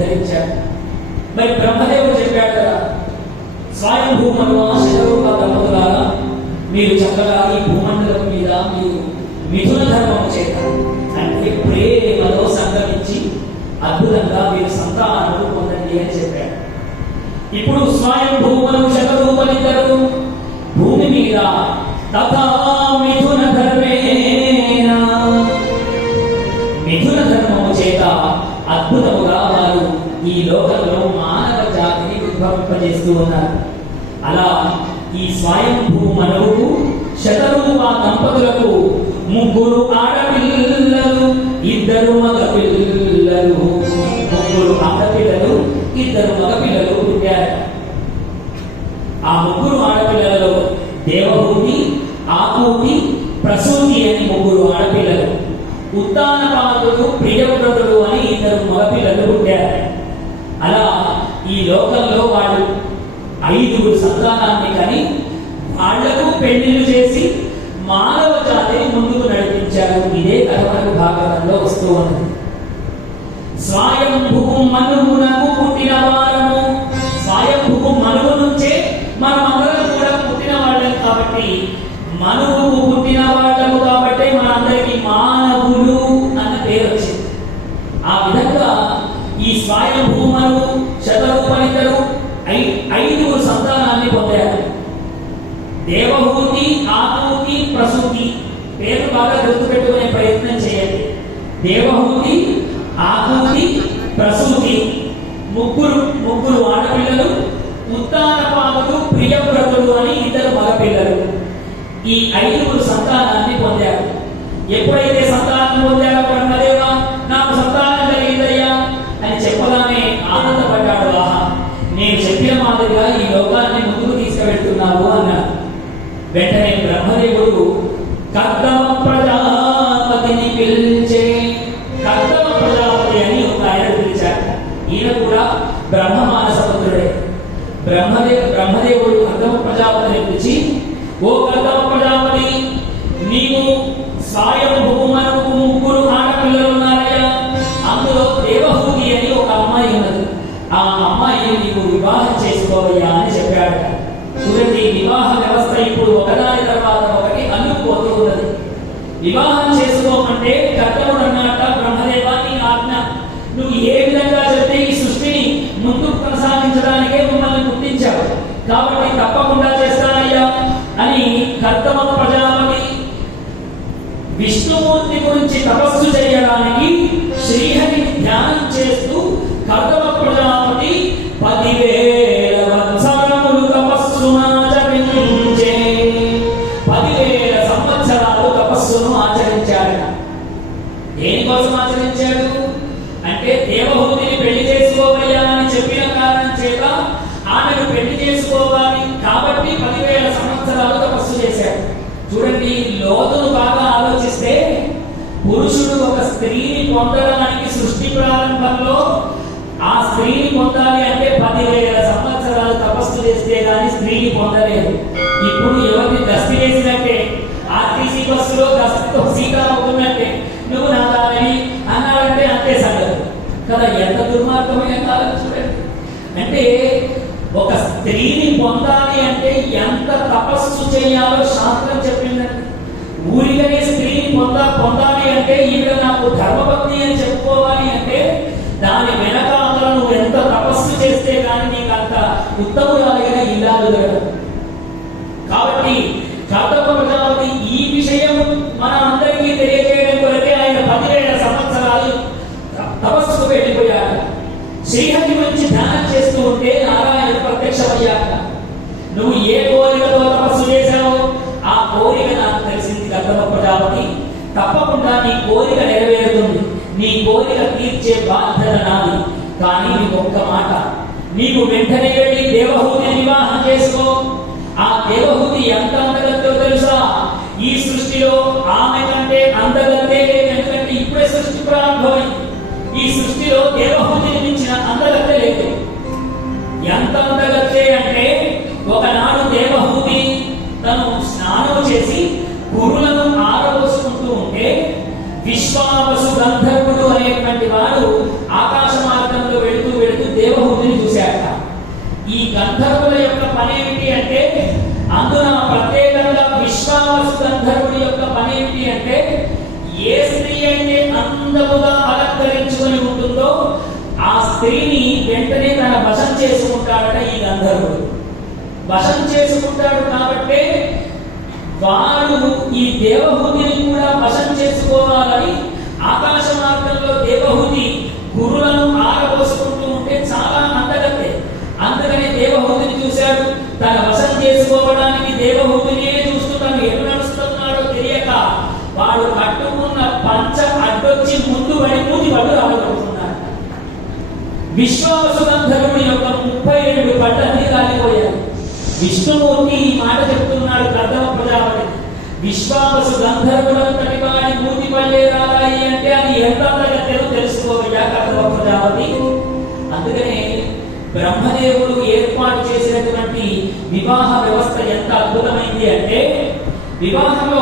ధరించాడు మరి బ్రహ్మదేవుడు చెప్పాడు కదా స్వయంభూ మనోశరూప దంపతులారా మీరు చక్కగా ఈ భూమండలం మీద మీరు మిథున ధర్మం చేత చేస్తూ ఉన్నారు. అలా ఈ స్వయంభూ మనవుడు శతరూప దంపతులకు ముగ్గురు ఆడపిల్లలు ఇద్దరు మగ పిల్లలు ముగ్గురు ఆడపిల్లలు ఇద్దరు మగ పిల్లలు పుట్టారు. ఆ ముగ్గురు ఆడపిల్లలలో దేవభూమి ఆకూతి ప్రసూతి అని ముగ్గురు ఆడపిల్లలు. ఉత్తానపాదుడు ప్రియవ్రతుడు అని ఇద్దరు మగపిల్లలు పుట్టారు. అలా ఈ లోకంలో వాళ్ళు ఐదుగురు సంతానాన్ని కని వాళ్ళకు పెళ్ళిళ్ళు చేసి మానవ జాతిని ముందుకు నడిపించారు. ఇదే కథ మనకు భాగవతంలో వస్తూ ఉన్నది. స్వయంభూ మనువునకు పుట్టిన వారము. స్వయంభూ మనువు నుంచే మనమందరం కూడా పుట్టిన వాళ్ళం కాబట్టి మనువుకు పుట్టిన వాళ్ళము కాబట్టి మనందరికీ మానవులు అన్న పేరు వచ్చింది. ఆ విధంగా ఈ స్వయంభూ మనువు శతరూపనిద్దరు ఐ- ఐదుగురు సంతానాన్ని పొందారు దేవభూతి ఆహూతి ప్రసూతి. పేరు బాగా గుర్తుపెట్టుకునే ప్రయత్నం చేయండి. దేవభూతి ఆహూతి ప్రసూతి. ముగ్గురు ముగ్గురు ఆడపిల్లలు ఉత్తానపాదులు ప్రియవ్రతులు అని ఇద్దరు మగపిల్లలు. ఈ ఐదుగురు సంతానాన్ని పొందారు. ఎప్పుడైతే వెంటనే బ్రహ్మదేవుడు కర్దమ ప్రజాపతిని పిలిచే కర్దమ ప్రజాపతి అని ఒక ఆయన పిలిచాడు ఈయన కూడా బ్రహ్మ మానసపుత్రుడే బ్రహ్మదేవ బ్రహ్మదేవుడు కర్దమ ప్రజాపతిని పిలిచి ఓ కర్దమ ప్రజాపతి నీవు సాయం భూమనకు ముగ్గురు ఆడపిల్లలు ఉన్నారయ్యా. అందులో దేవహూతి అని ఒక అమ్మాయి ఉన్నది. ఆ అమ్మాయిని నీవు వివాహం చేసుకోవయ్యా అని చెప్పాడు చూడండి వివాహ వ్యవస్థ ఇప్పుడు ఒకదాని తర్వాత ఒకటి అల్లుకుపోతూ ఉన్నది. వివాహం చేసుకోమంటే కర్తవుడు అన్నట బ్రహ్మదేవాన్ని ఆజ్ఞ. నువ్వు ఏ విధంగా చెప్తే ఈ సృష్టిని ముందుకు కొనసాగించడానికే మిమ్మల్ని గుర్తించావు కాబట్టి తప్పకుండా చేస్తానయ్యా అని కర్తవ ప్రజాపతి విష్ణుమూర్తి గురించి తపస్సు చేయడానికి శ్రీహరి ధ్యానం చేస్తూ కర్తవ ప్రజాపతి పదివేల స్త్రీని పొందడానికి సృష్టి ప్రారంభంలో ఆ స్త్రీని పొందాలి అంటే పదివేల సంవత్సరాలు తపస్సు చేస్తే గానీ స్త్రీని పొందలేదు. ఇప్పుడు ఎవరిని దస్తి చేసినట్టే ఆర్టీసీ బస్సులో దస్తితో సీత అవుతున్నట్టే నువ్వు నా దానిని అన్నాడంటే అంతే సంగతి. కదా ఎంత దుర్మార్గమైన కాలం చూడండి. అంటే ఒక స్త్రీని పొందాలి అంటే ఎంత తపస్సు చేయాలో శాస్త్రం చెప్పిందండి. ఊరికనే పొందా పొందాలి అంటే ఈవిడ నాకు ధర్మపత్ని అని చెప్పుకోవాలి అంటే దాని వెనకాల నువ్వు ఎంత తపస్సు చేస్తే కానీ నీకు అంత ఉత్తమురాలైన ఇల్లాలు కాబట్టి కర్తవ్య ప్రజాపతి ఈ విషయం మన అందరికీ తెలియజేయడం కొరకే ఆయన పదిహేడు సంవత్సరాలు తపస్సుకు వెళ్ళిపోయారు శ్రీహరి తప్పకుండా నీ కోరిక నెరవేరుతుంది. నీ కోరిక తీర్చే బాధ్యత నాది. కానీ నీకు ఒక్క మాట. నీవు వెంటనే వెళ్ళి దేవహూతిని వివాహం చేసుకో. ఆ దేవహూతి ఎంత అందగత్తో తెలుసా? ఈ సృష్టిలో ఆమె కంటే అందగత్తే లేదు. ఎందుకంటే ఇప్పుడే సృష్టి ప్రారంభమైంది. ఈ సృష్టిలో దేవహూతిని మించిన అందగత్తే లేదు. ఎంత అందగత్తే అంటే ఒకనాడు దేవహూతి తను స్నానం చేసి గురుల విశ్వామసు గంధర్వుడు అనేటువంటి వాడు ఆకాశ మార్గంలో వెళుతూ ఈ గంధర్వుల యొక్క పని ఏమిటి అంటే అందున ప్రత్యేకంగా విశ్వామసు గంధర్వుడి యొక్క పని ఏమిటి అంటే ఏ స్త్రీ అయితే అందముగా అలంకరించుకొని ఉంటుందో ఆ స్త్రీని వెంటనే తన వశం చేసుకుంటాడట ఈ గంధర్వుడు. వశం చేసుకుంటాడు కాబట్టే వాడు ఈ దేవహూతిని కూడా వశం చేసుకోవాలని ఆకాశ మార్గంలో దేవహూతి గురులను ఆరబోసుకుంటూ ఉంటే చాలా అందగతే అందుకనే దేవహూతిని చూశాడు. తన వశం చేసుకోవడానికి దేవహూతినే చూస్తూ తను ఎటు నడుస్తున్నాడో తెలియక వాడు కట్టుకున్న పంచ అడ్డొచ్చి ముందు పడి మూతి పడు రాబడుతున్నాడు విశ్వాసుగంధర్వుడి యొక్క ముప్పై రెండు పడ్డన్ని కాలిపోయారు విష్ణుమూర్తి ఈ మాట చెప్తున్నాడు ప్రథమ ప్రజాపతి. విశ్వాసు గంధర్వులంతటి వాడి మూతి పల్లె రాలాయి అంటే అది ఎంత అందగత్తెలో తెలుసుకోవయ్యా కథమ ప్రజాపతి? అందుకనే బ్రహ్మదేవుడు ఏర్పాటు చేసినటువంటి వివాహ వ్యవస్థ ఎంత అద్భుతమైంది అంటే వివాహంలో